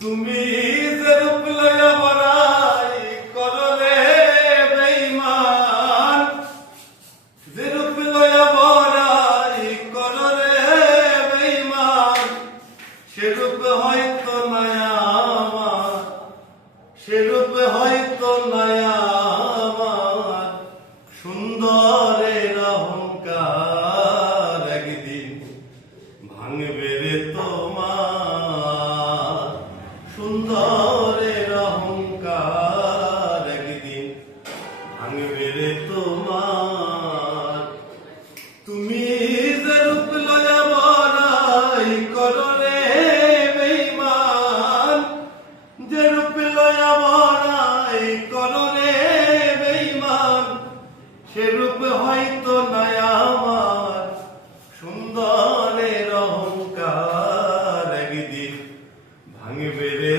তুমি যে রূপ লইয়া বড়াই করলে বেঈমান, যে রূপ লইয়া বড়াই করলে বেঈমান, সে রূপ হয়তো নাই আমার, সে রূপ হয়তো নাই আমার। সুন্দরের অহংকার একদিন ভাঙবে রে তোমার, সুন্দরের অহংকার একদিন ভাঙবে রে তোমার। তুমি যে রূপ লইয়া বড়াই করো রে বেঈমান, যে রূপ লইয়া বড়াই করো রে বেঈমান, সে রূপ হয়তো নাই আমার। সুন্দরের অহংকার একদিন ভাঙবে রে